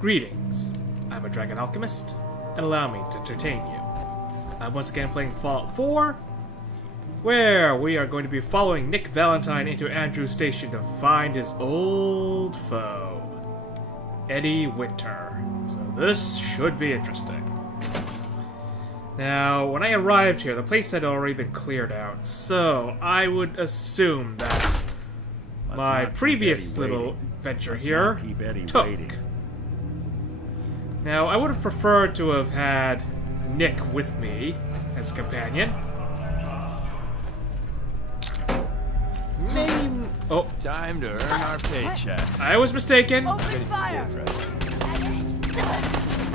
Greetings, I'm a dragon alchemist, and allow me to entertain you. I'm once again playing Fallout 4, where we are going to be following Nick Valentine into Andrew's station to find his old foe, Eddie Winter. So this should be interesting. Now, when I arrived here, the place had already been cleared out, so I would assume that my previous little venture here took. Now, I would have preferred to have had Nick with me as a companion. Maybe... Oh. Time to earn our paychecks. I was mistaken. Open fire!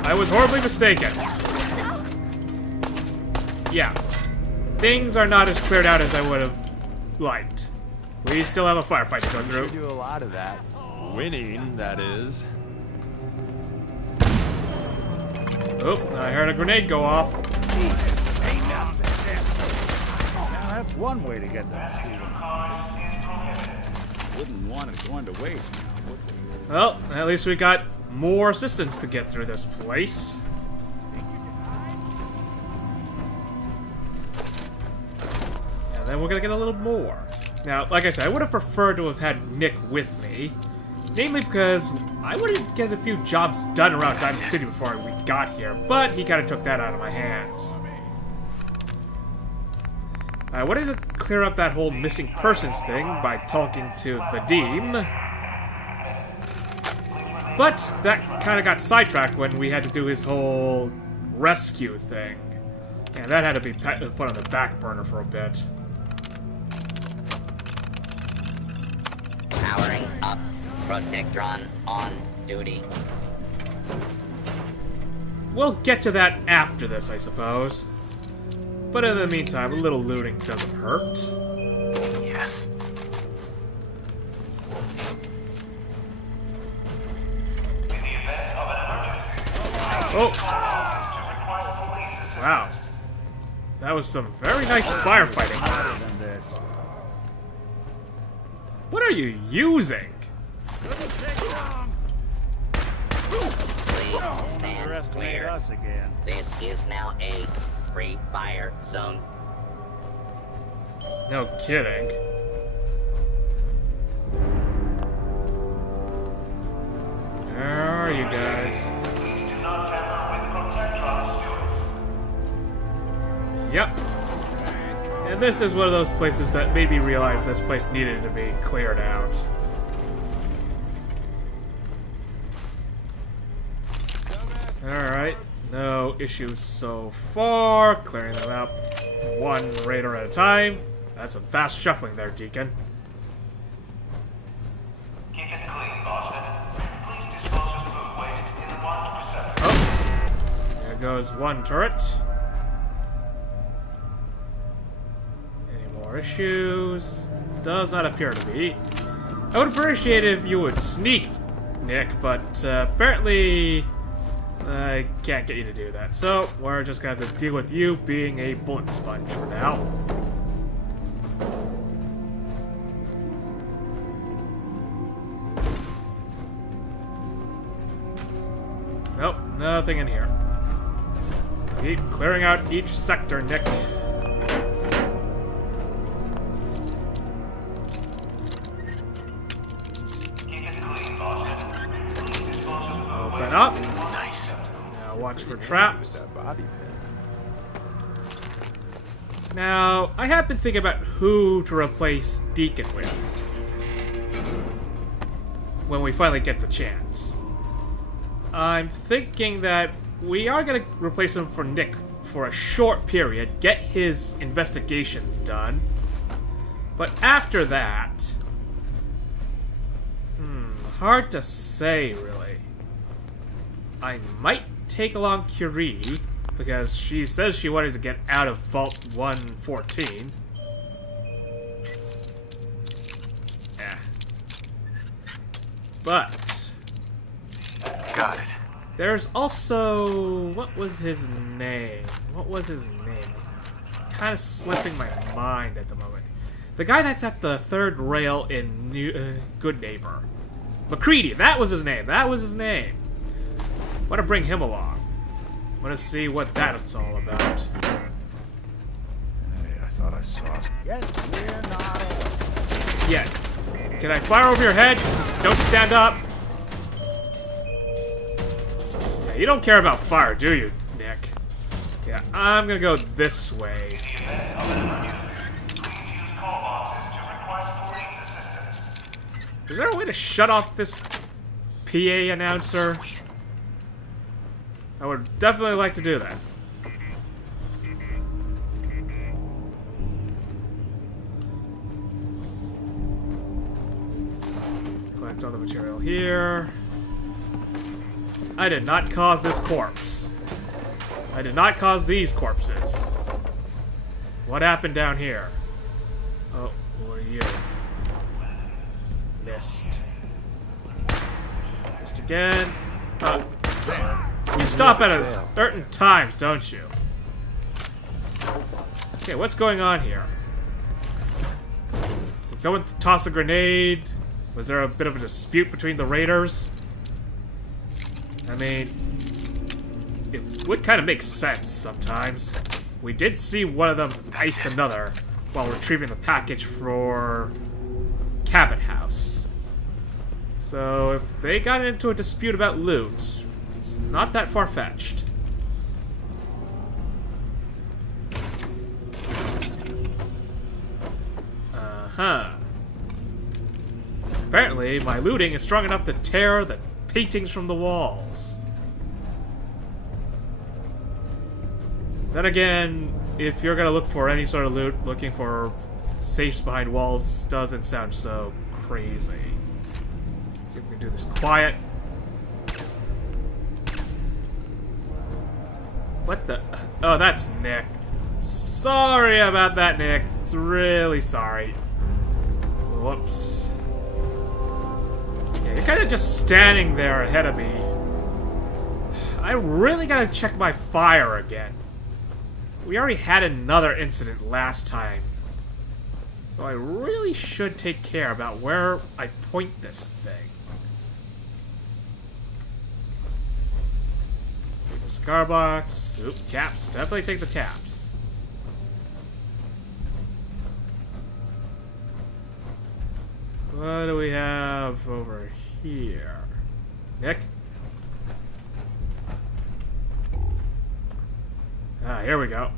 I was horribly mistaken. Yeah. Things are not as cleared out as I would have liked. We still have a firefight to go through. We do a lot of that. Winning, that is. Oh, I heard a grenade go off. Now that's one way to get them shooting. Wouldn't want it going to waste now, would we? Well, at least we got more assistance to get through this place. And then we're gonna get a little more. Now, like I said, I would have preferred to have had Nick with me. Namely because I wanted to get a few jobs done around Diamond City before we got here, but he kind of took that out of my hands. I wanted to clear up that whole missing persons thing by talking to Vadim, but that kind of got sidetracked when we had to do his whole rescue thing, and that had to be put on the back burner for a bit. Powering up. Protectron on duty. We'll get to that after this, I suppose. But in the meantime, a little looting doesn't hurt. Yes. Oh! Wow. That was some very nice firefighting. What are you using? Please stand clear. Us again. This is now a free fire zone. No kidding. Where are you guys? Yep. And this is one of those places that made me realize this place needed to be cleared out. Alright, no issues so far. Clearing them out one raider at a time. That's some fast shuffling there, Deacon. Keep it clean, Boston. Please dispose of food waste in the 1%. Oh, there goes one turret. Any more issues? Does not appear to be. I would appreciate it if you would sneak, Nick, but apparently I can't get you to do that. So we're just gonna have to deal with you being a bullet sponge for now. Nope, nothing in here. Keep clearing out each sector, Nick. Open up. Nice. Now watch for traps. That bobby pin. Now, I have been thinking about who to replace Deacon with when we finally get the chance. I'm thinking that we are going to replace him for Nick for a short period, get his investigations done, but after that, hard to say, really. I might take along Curie, because she says she wanted to get out of Vault 114. Yeah. But Got it. there's also... what was his name? What was his name? Kind of slipping my mind at the moment. The guy that's at the third rail in Good Neighbor. McCready, that was his name. That was his name. Want to bring him along. Want to see what that's all about. Hey, I thought I saw. Yes, we're not alone. Yeah. Can I fire over your head? Don't stand up. Yeah, you don't care about fire, do you, Nick? Yeah, I'm gonna go this way. In the event of an emergency, please use call boxes to request police assistance. Is there a way to shut off this PA announcer? Sweet. I would definitely like to do that. Collect all the material here. I did not cause this corpse. I did not cause these corpses. What happened down here? Oh, who are you? Missed. Missed again. You stop at certain times, don't you? Okay, what's going on here? Did someone toss a grenade? Was there a bit of a dispute between the raiders? I mean, it would kind of make sense sometimes. We did see one of them ice another while retrieving the package for Cabin House. So if they got into a dispute about loot, it's not that far-fetched. Uh-huh. Apparently, my looting is strong enough to tear the paintings from the walls. Then again, if you're gonna look for any sort of loot, looking for safes behind walls doesn't sound so crazy. Let's see if we can do this quiet. What the? Oh, that's Nick. Sorry about that, Nick. It's really sorry. Whoops. Yeah, he's kind of just standing there ahead of me. I really gotta check my fire again. We already had another incident last time. So I really should take care about where I point this thing. Cigar box. Oop, taps. Definitely take the taps. What do we have over here? Nick? Ah, here we go.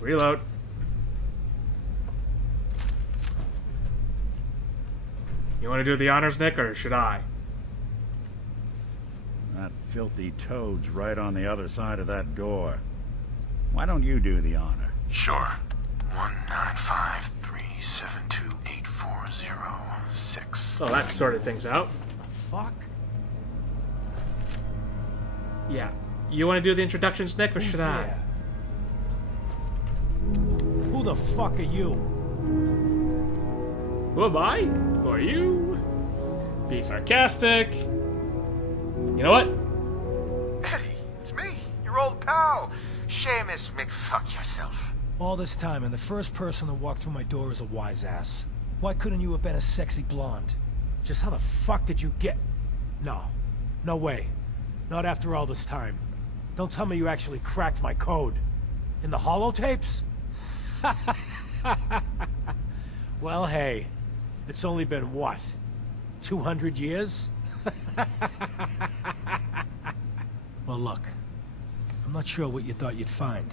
Reload. You want to do the honors, Nick, or should I? That filthy toad's right on the other side of that door. Why don't you do the honor? Sure. 19537284006. Oh, that sorted things out. Fuck? Yeah. You want to do the introductions, Nick, or should I? There? Who the fuck are you? Who am I? Who are you? Be sarcastic. You know what? Eddie, it's me, your old pal, Seamus McFuck yourself. All this time, and the first person to walk through my door is a wise ass. Why couldn't you have been a sexy blonde? Just how the fuck did you get... No. No way. Not after all this time. Don't tell me you actually cracked my code. In the holotapes? Well, hey. It's only been, what? 200 years? Well, look. I'm not sure what you thought you'd find.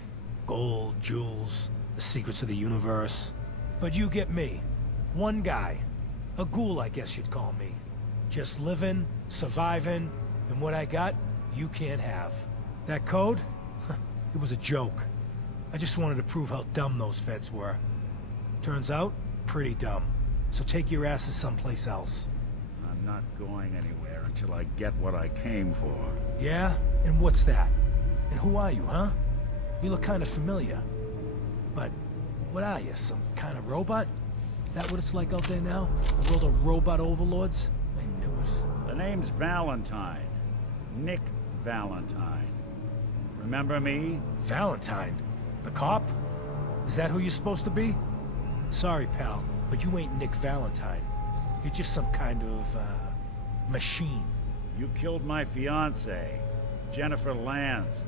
Gold, jewels, the secrets of the universe. But you get me. One guy. A ghoul, I guess you'd call me. Just living, surviving, and what I got, you can't have. That code? It was a joke. I just wanted to prove how dumb those feds were. Turns out, pretty dumb. So take your asses someplace else. I'm not going anywhere until I get what I came for. Yeah? And what's that? And who are you, huh? You look kind of familiar. But what are you, some kind of robot? Is that what it's like out there now? A world of robot overlords? I knew it. The name's Valentine. Nick Valentine. Remember me? Valentine? The cop? Is that who you're supposed to be? Sorry, pal, but you ain't Nick Valentine. You're just some kind of, machine. You killed my fiancée, Jennifer Lance.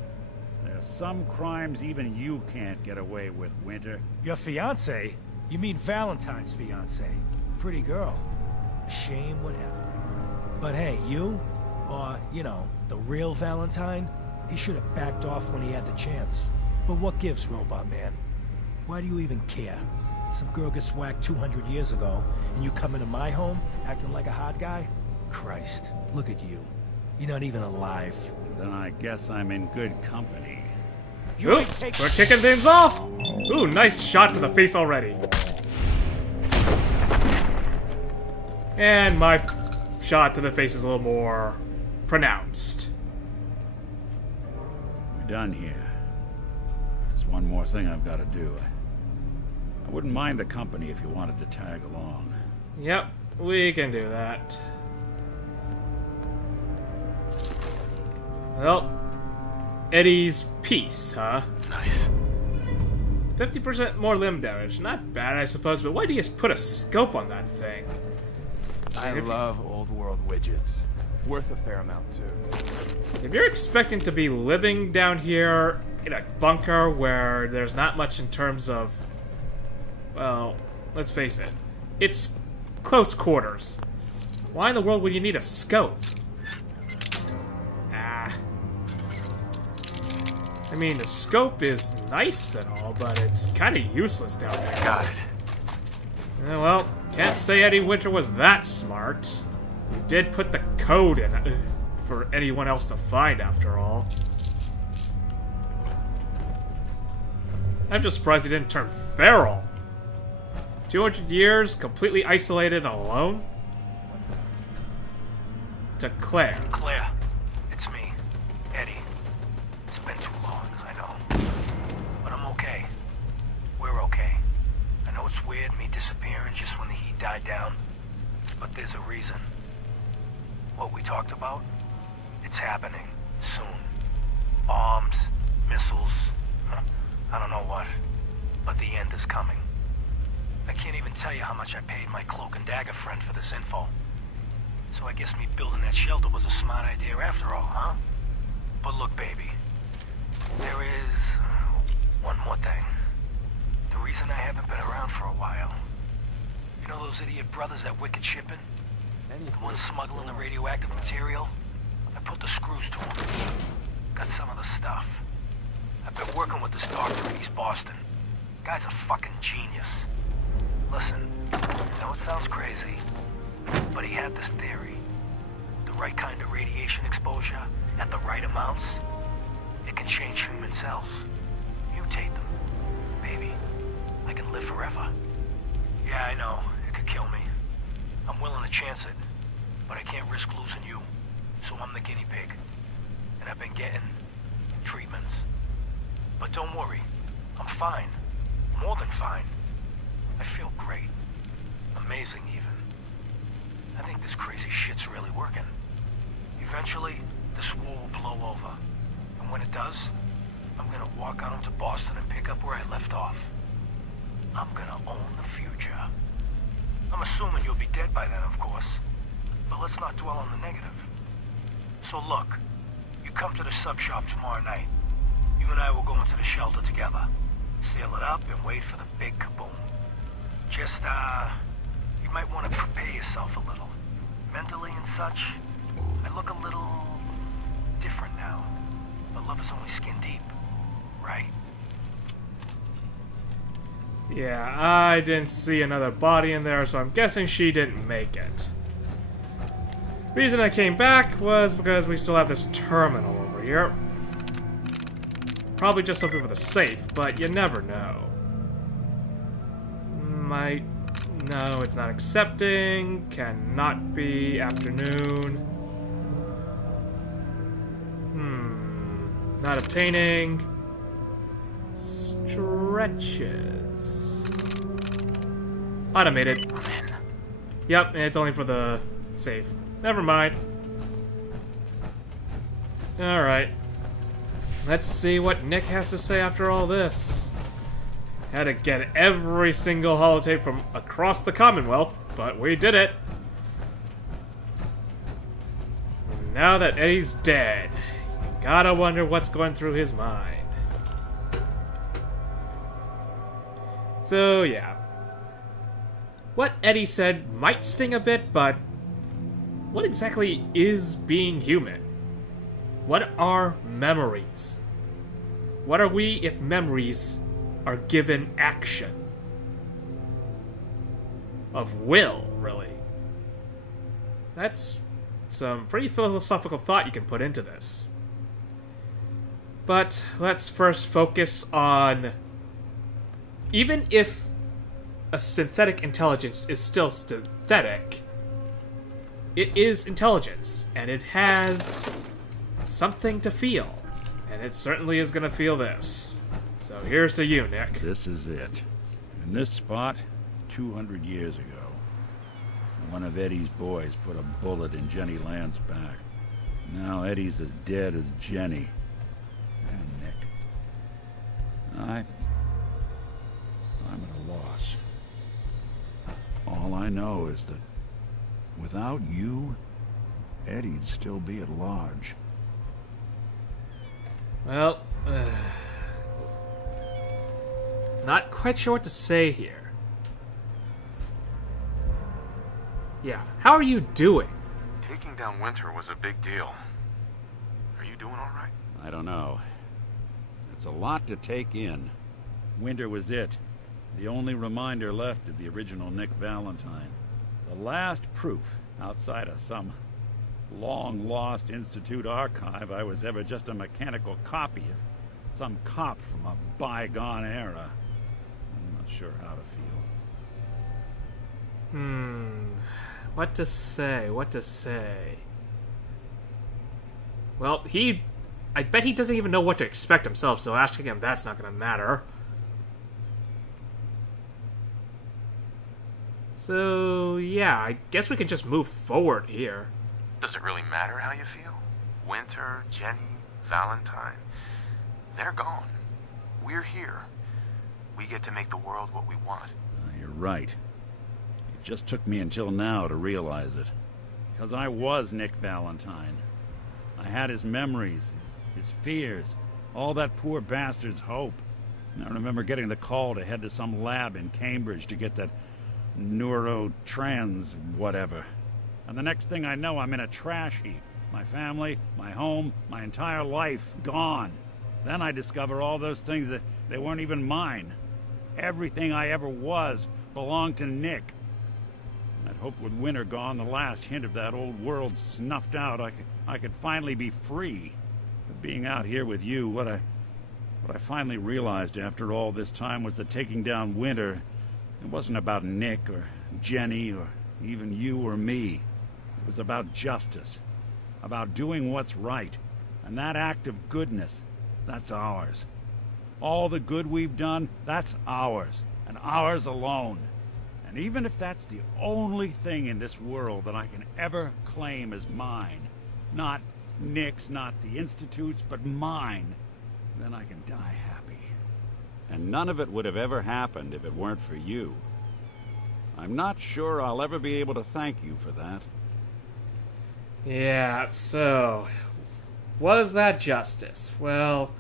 There's some crimes even you can't get away with, Winter. Your fiancé? You mean Valentine's fiancé? Pretty girl. Shame what happened. But hey, you, or, you know, the real Valentine, he should have backed off when he had the chance. But what gives, Robot Man? Why do you even care? Some girl gets whacked 200 years ago, and you come into my home, acting like a hot guy? Christ, look at you. You're not even alive. Then I guess I'm in good company. Ooh, we're kicking things off! Ooh, nice shot to the face already. And my shot to the face is a little more pronounced. We're done here. There's one more thing I've got to do. I wouldn't mind the company if you wanted to tag along. Yep, we can do that. Well, Eddie's piece, huh? Nice. 50% more limb damage. Not bad, I suppose, but why do you put a scope on that thing? I love old world widgets. Worth a fair amount, too. If you're expecting to be living down here in a bunker where there's not much in terms of... Well, let's face it. It's close quarters. Why in the world would you need a scope? I mean, the scope is nice and all, but it's kind of useless down there. Got it. Well, can't say Eddie Winter was that smart. He did put the code in for anyone else to find, after all. I'm just surprised he didn't turn feral. 200 years, completely isolated and alone? To Claire. Claire, it's me, Eddie. It's been too long, I know. But I'm okay. We're okay. I know it's weird me disappearing just when the heat died down, but there's a reason. What we talked about, it's happening soon. Bombs, missiles, I don't know what, but the end is coming. I can't even tell you how much I paid my cloak and dagger friend for this info. So I guess me building that shelter was a smart idea after all, huh? But look, baby, there is one more thing. The reason I haven't been around for a while. You know those idiot brothers at Wicked Shipping? The ones smuggling the radioactive material? I put the screws to them. Got some of the stuff. I've been working with this doctor in East Boston. Guy's a fucking genius. Listen, I know it sounds crazy, but he had this theory. The right kind of radiation exposure at the right amounts, it can change human cells. Mutate them. Maybe I can live forever. Yeah, I know. It could kill me. I'm willing to chance it, but I can't risk losing you. So I'm the guinea pig. And I've been getting treatments. But don't worry. I'm fine. More than fine. I feel great. Amazing, even. I think this crazy shit's really working. Eventually, this war will blow over. And when it does, I'm gonna walk out into Boston and pick up where I left off. I'm gonna own the future. I'm assuming you'll be dead by then, of course. But let's not dwell on the negative. So look, you come to the sub shop tomorrow night. You and I will go into the shelter together. Seal it up and wait for the big kaboom. Just, you might want to prepare yourself a little. Mentally and such, I look a little different now. But love is only skin deep, right? Yeah, I didn't see another body in there, so I'm guessing she didn't make it. Reason I came back was because we still have this terminal over here. Probably just something for the safe, but you never know. No, it's not accepting. Cannot be. Afternoon. Not obtaining. Stretches. Automated. Yep, it's only for the save. Never mind. Alright. Let's see what Nick has to say after all this. Had to get every single holotape from across the Commonwealth, but we did it. now that Eddie's dead, you gotta wonder what's going through his mind. So, yeah. What Eddie said might sting a bit, but what exactly is being human? What are memories? What are we if memories are given action? Of will, really. That's some pretty philosophical thought you can put into this. But let's first focus on... Even if a synthetic intelligence is still synthetic, it is intelligence, and it has something to feel. And it certainly is going to feel this. So here's to you, Nick. This is it. In this spot, 200 years ago, one of Eddie's boys put a bullet in Jenny Land's back. Now Eddie's as dead as Jenny. And Nick. I'm at a loss. All I know is that without you, Eddie'd still be at large. Well, not quite sure what to say here. Yeah, how are you doing? Taking down Winter was a big deal. Are you doing all right? I don't know. It's a lot to take in. Winter was it. The only reminder left of the original Nick Valentine. The last proof, outside of some long-lost Institute archive, I was ever just a mechanical copy of some cop from a bygone era. I'm not sure how to feel. What to say, what to say? Well, I bet he doesn't even know what to expect himself, so asking him that's not gonna matter. So, yeah, I guess we can just move forward here. Does it really matter how you feel? Winter, Jenny, Valentine, they're gone. We're here. We get to make the world what we want. You're right. It just took me until now to realize it. Because I was Nick Valentine. I had his memories, his fears, all that poor bastard's hope. And I remember getting the call to head to some lab in Cambridge to get that neurotrans whatever. And the next thing I know, I'm in a trash heap. My family, my home, my entire life gone. Then I discover all those things that they weren't even mine. Everything I ever was belonged to Nick. I'd hoped with Winter gone, the last hint of that old world snuffed out, I could finally be free. But being out here with you, what I finally realized after all this time was that taking down Winter, it wasn't about Nick or Jenny or even you or me. It was about justice, about doing what's right, and that act of goodness, that's ours. All the good we've done, that's ours, and ours alone. And even if that's the only thing in this world that I can ever claim as mine, not Nick's, not the Institute's, but mine, then I can die happy. And none of it would have ever happened if it weren't for you. I'm not sure I'll ever be able to thank you for that. Yeah, so... was that justice? Well...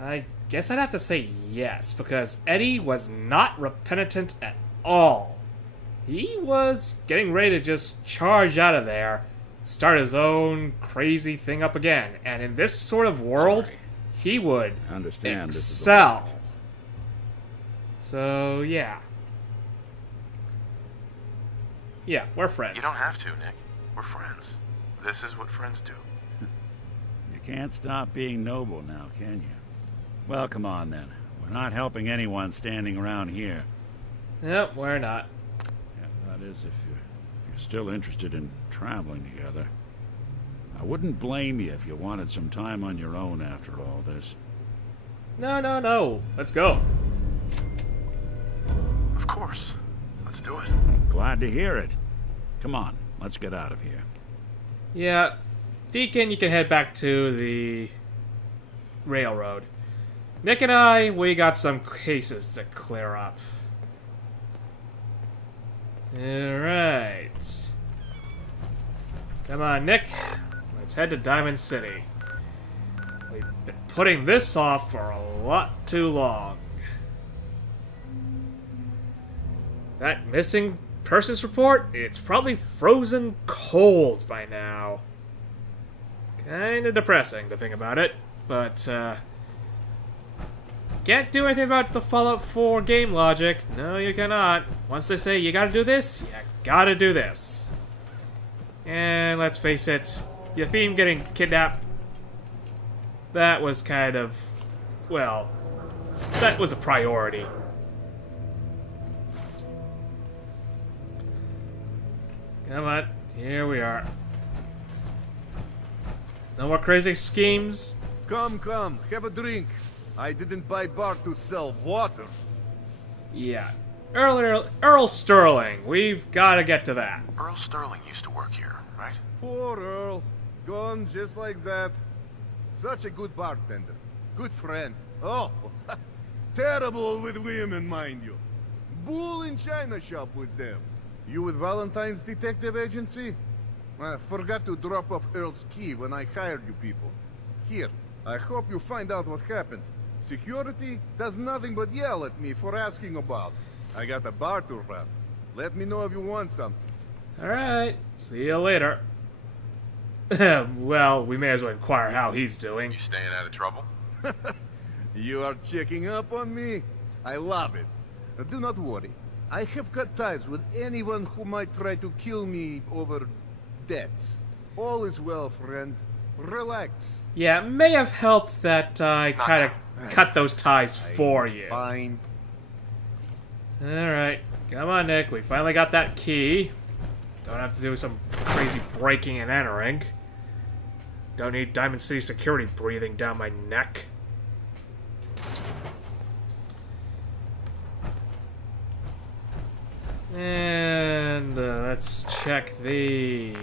I guess I'd have to say yes, because Eddie was not repentant at all. He was getting ready to just charge out of there, start his own crazy thing up again, and in this sort of world, he would excel. So, yeah. Yeah, we're friends. You don't have to, Nick. We're friends. This is what friends do. You can't stop being noble now, can you? Well, come on then. We're not helping anyone standing around here. Nope, we're not. Yeah, that is, if you're still interested in traveling together. I wouldn't blame you if you wanted some time on your own after all this. No. Let's go. Of course. Let's do it. Glad to hear it. Come on, let's get out of here. Yeah, Deacon, you can head back to the railroad. Nick and I, we got some cases to clear up. Alright. Come on, Nick. Let's head to Diamond City. We've been putting this off for a lot too long. That missing persons report? It's probably frozen cold by now. Kinda depressing to think about it, but can't do anything about the Fallout 4 game logic. No, you cannot. Once they say you gotta do this, you gotta do this. And let's face it, Yafim getting kidnapped, that was kind of, well, that was a priority. Come on, here we are. No more crazy schemes. Come, have a drink. I didn't buy bar to sell water. Yeah. Earl Sterling. We've got to get to that. Earl Sterling used to work here, right? Poor Earl. Gone just like that. Such a good bartender. Good friend. Oh, terrible with women, mind you. Bull in China shop with them. You with Valentine's detective agency? I forgot to drop off Earl's key when I hired you people. Here, I hope you find out what happened. Security does nothing but yell at me for asking about. I got a bar to run. Let me know if you want something. Alright, see you later. Well, we may as well inquire how he's doing. You staying out of trouble? You are checking up on me? I love it. Do not worry. I have cut ties with anyone who might try to kill me over debts. All is well, friend. Relax. Yeah, it may have helped that I kind of cut those ties for you. Fine. Alright, come on, Nick. We finally got that key. Don't have to do some crazy breaking and entering. Don't need Diamond City security breathing down my neck. And let's check the...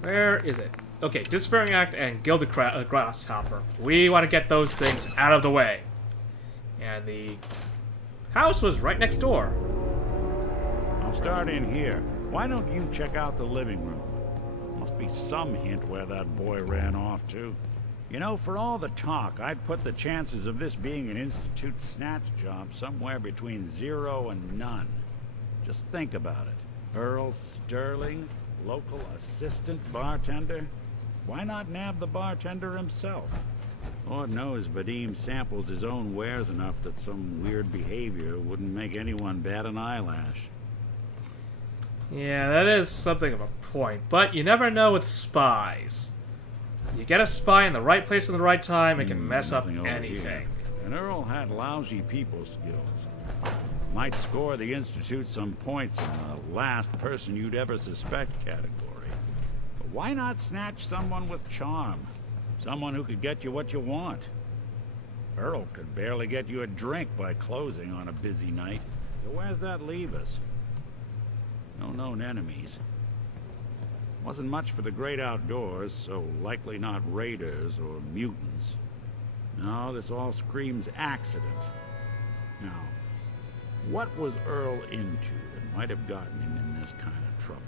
Where is it? Okay, Disappearing Act and Gilded Grasshopper. We want to get those things out of the way. And the house was right next door. I'll start in here. Why don't you check out the living room? Must be some hint where that boy ran off to. You know, for all the talk, I'd put the chances of this being an Institute snatch job somewhere between 0 and none. Just think about it. Earl Sterling, local assistant bartender? Why not nab the bartender himself? Lord knows Vadim samples his own wares enough that some weird behavior wouldn't make anyone bat an eyelash. Yeah, that is something of a point, but you never know with spies. You get a spy in the right place at the right time, it can mess up anything. And Earl had lousy people skills. Might score the Institute some points in the last person you'd ever suspect category. But why not snatch someone with charm? Someone who could get you what you want. Earl could barely get you a drink by closing on a busy night. So where's that leave us? No known enemies. Wasn't much for the great outdoors, so likely not raiders or mutants. No, this all screams accident. Now, what was Earl into that might have gotten him in this kind of trouble?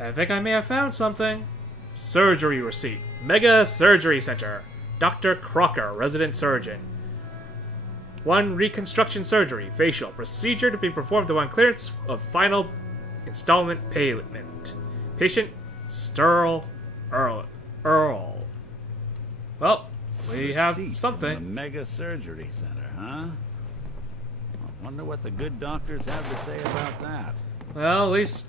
I think I may have found something. Surgery receipt. Mega Surgery Center. Dr. Crocker, resident surgeon. 1 reconstruction surgery. Facial. Procedure to be performed upon clearance of final installment payment. Patient Sterl Earl. Well, we have something. The Mega Surgery Center, huh? I wonder what the good doctors have to say about that. Well, at least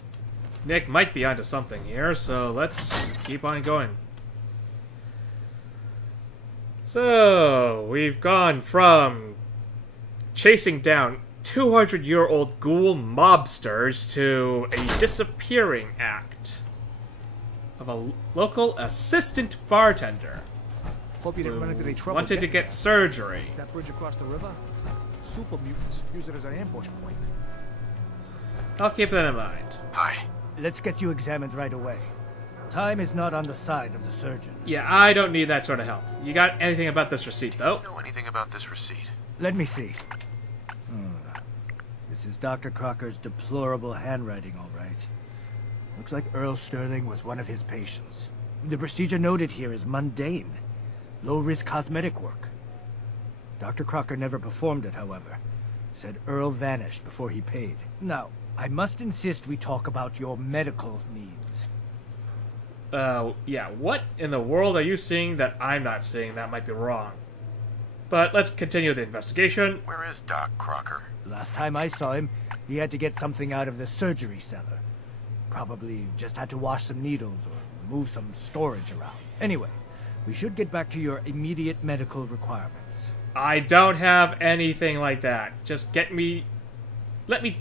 Nick might be onto something here, so let's keep on going. So, we've gone from chasing down 200-year-old ghoul mobsters to a disappearing act of a local assistant bartender. Hope you didn't run into any trouble. Wanted to get surgery. That bridge across the river? Super mutants use it as an ambush point. I'll keep that in mind. Hi. Let's get you examined right away. Time is not on the side of the surgeon. Yeah, I don't need that sort of help. You got anything about this receipt, though? Do you know anything about this receipt? Let me see. This is Dr. Crocker's deplorable handwriting, all right. Looks like Earl Sterling was one of his patients. The procedure noted here is mundane. Low-risk cosmetic work. Dr. Crocker never performed it, however. Said Earl vanished before he paid. Now, I must insist we talk about your medical needs. Yeah, what in the world are you seeing that I'm not seeing? That might be wrong. But let's continue the investigation. Where is Doc Crocker? Last time I saw him, he had to get something out of the surgery cellar. Probably just had to wash some needles or move some storage around. Anyway, we should get back to your immediate medical requirements. I don't have anything like that. Just let me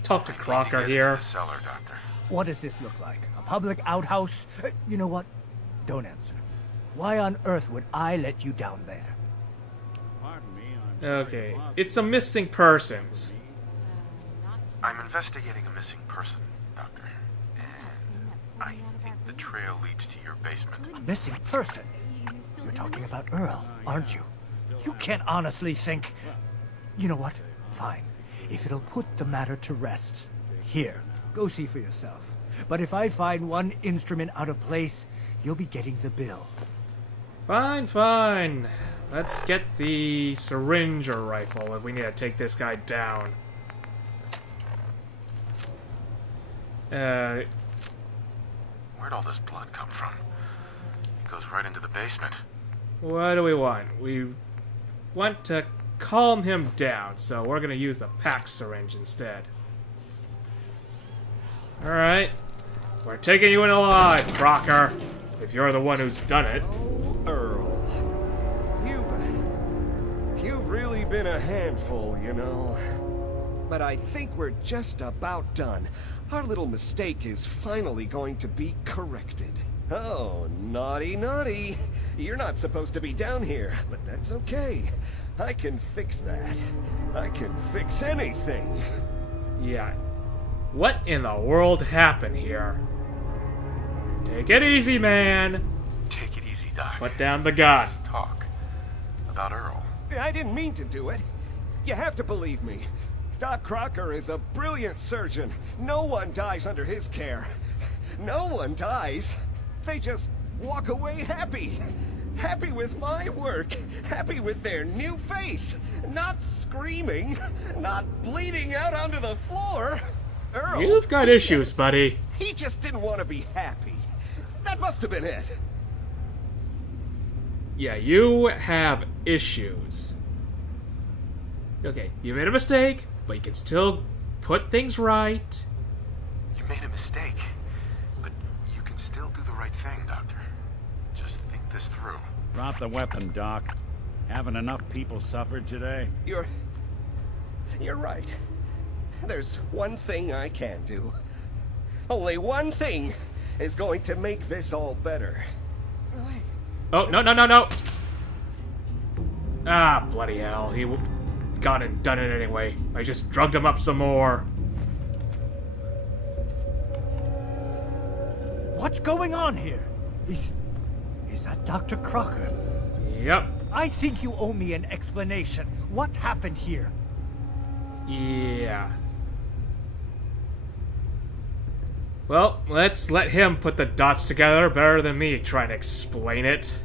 talk to Crocker here. The cellar, Doctor. What does this look like? A public outhouse? You know what? Don't answer. Why on earth would I let you down there? Pardon me, Okay, it's some missing persons. I'm investigating a missing person, Doctor. And I think the trail leads to your basement. A missing person? You're talking about Earl, aren't you? You can't honestly think... You know what? Fine. If it'll put the matter to rest. Here, go see for yourself. But if I find one instrument out of place, you'll be getting the bill. Fine, fine. Let's get the syringer rifle if we need to take this guy down. Where'd all this blood come from? It goes right into the basement. What do we want? We want to calm him down, so we're gonna use the pack syringe instead. Alright. We're taking you in alive, Crocker. If you're the one who's done it. Earl. You've really been a handful, you know. But I think we're just about done. Our little mistake is finally going to be corrected. Oh, naughty, naughty. You're not supposed to be down here, but that's okay. I can fix that. I can fix anything. Yeah. What in the world happened here? Take it easy, man. Take it easy, Doc. Put down the gun. Talk about Earl. I didn't mean to do it. You have to believe me. Doc Crocker is a brilliant surgeon. No one dies under his care. No one dies. They just walk away happy. Happy with my work. Happy with their new face. Not screaming. Not bleeding out onto the floor. Earl, You've got issues, buddy. He just didn't want to be happy. That must have been it. Yeah, you have issues. Okay, you made a mistake, but you can still put things right. You made a mistake, but you can still do the right thing, Doctor. Just think this through. Drop the weapon, Doc. Haven't enough people suffered today? You're right. There's one thing I can do. Only one thing is going to make this all better. Oh, no, no, no, no! Ah, bloody hell. He gone and done it anyway. I just drugged him up some more. What's going on here? Is that Dr. Crocker? Yep. I think you owe me an explanation. What happened here? Yeah. Well, let's let him put the dots together better than me trying to explain it.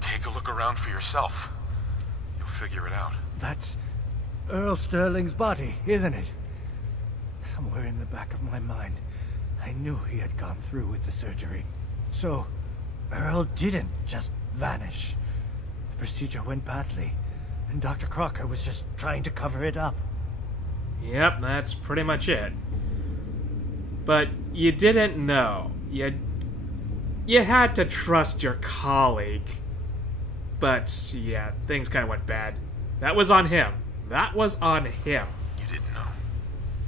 Take a look around for yourself. You'll figure it out. That's Earl Sterling's body, isn't it? Somewhere in the back of my mind, I knew he had gone through with the surgery. So, Earl didn't just vanish. The procedure went badly, and Dr. Crocker was just trying to cover it up. Yep, that's pretty much it. But you didn't know. You had to trust your colleague. But, yeah, things kind of went bad. That was on him. That was on him. You didn't know.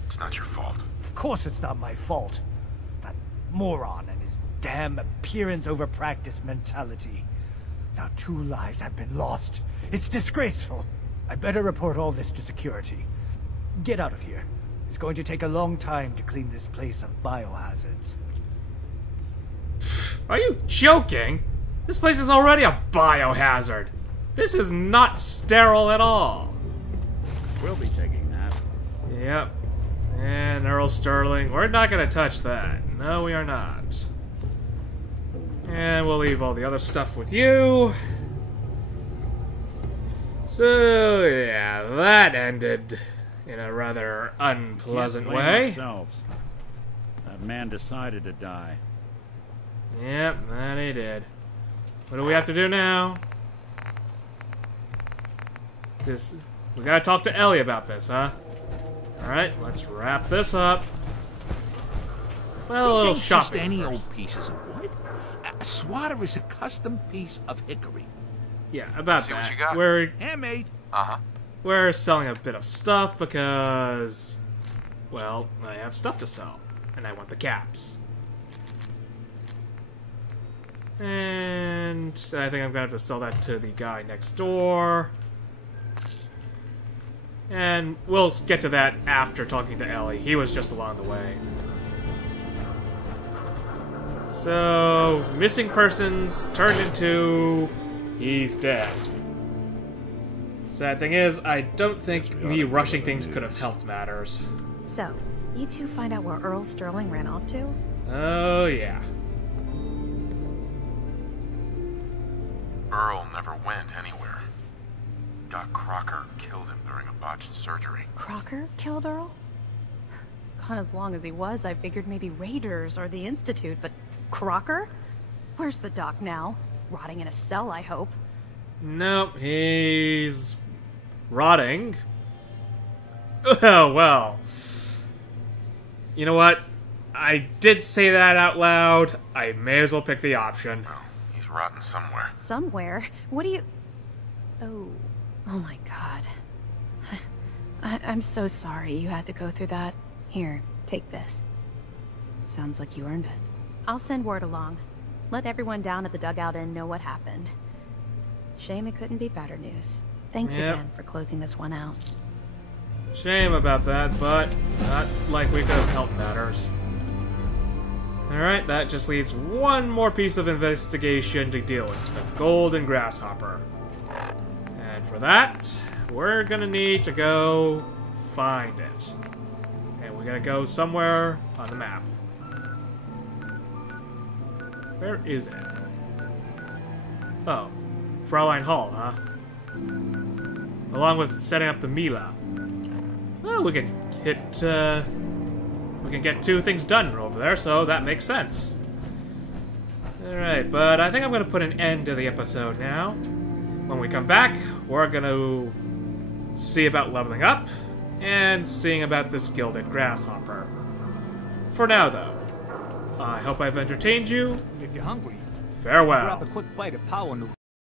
It's not your fault. Of course it's not my fault. That moron and his damn appearance over practice mentality. Now 2 lives have been lost. It's disgraceful. I better report all this to security. Get out of here. It's going to take a long time to clean this place of biohazards. Are you joking? This place is already a biohazard. This is not sterile at all. We'll be taking that. Yep. And Earl Sterling. We're not gonna touch that. No, we are not. And we'll leave all the other stuff with you. So, yeah, that ended in a rather unpleasant Can't blame way. ourselves. That man decided to die. Yep, that he did. What do we have to do now? We gotta talk to Ellie about this, huh? Alright, let's wrap this up. Well, a These little ain't just shopping any first. old pieces of wood. A swatter is a custom piece of hickory. Yeah, about See that. what you got. Handmade. We're selling a bit of stuff because, well, I have stuff to sell, and I want the caps. And I think I'm gonna have to sell that to the guy next door. And we'll get to that after talking to Ellie. He was just along the way. So, missing persons turned into he's dead. Sad thing is, I don't think me rushing things could have helped matters. So, you two find out where Earl Sterling ran off to? Oh, yeah. Earl never went anywhere. Doc Crocker killed him during a botched surgery. Crocker killed Earl? Gone as long as he was, I figured maybe Raiders or the Institute, but Crocker? Where's the doc now? Rotting in a cell, I hope. Nope, he's rotting. Oh, well. You know what? I did say that out loud. I may as well pick the option. Well, he's rotting somewhere. Somewhere? What do you... Oh my god. I'm so sorry you had to go through that. Here, take this. Sounds like you earned it. I'll send word along. Let everyone down at the dugout inn know what happened. Shame it couldn't be better news. Thanks again for closing this one out. Shame about that, but not like we could have helped matters. Alright, that just leaves one more piece of investigation to deal with. The golden grasshopper. And for that, we're gonna need to go find it. And we gotta go somewhere on the map. Where is it? Oh, Fraulein Hall, huh? Along with setting up the Mila. Well, we can get two things done over there, so that makes sense. Alright, but I think I'm gonna put an end to the episode now. When we come back, we're gonna see about leveling up and seeing about this gilded grasshopper. For now, though, I hope I've entertained you. If you're hungry, farewell. grab a quick bite of power noodle.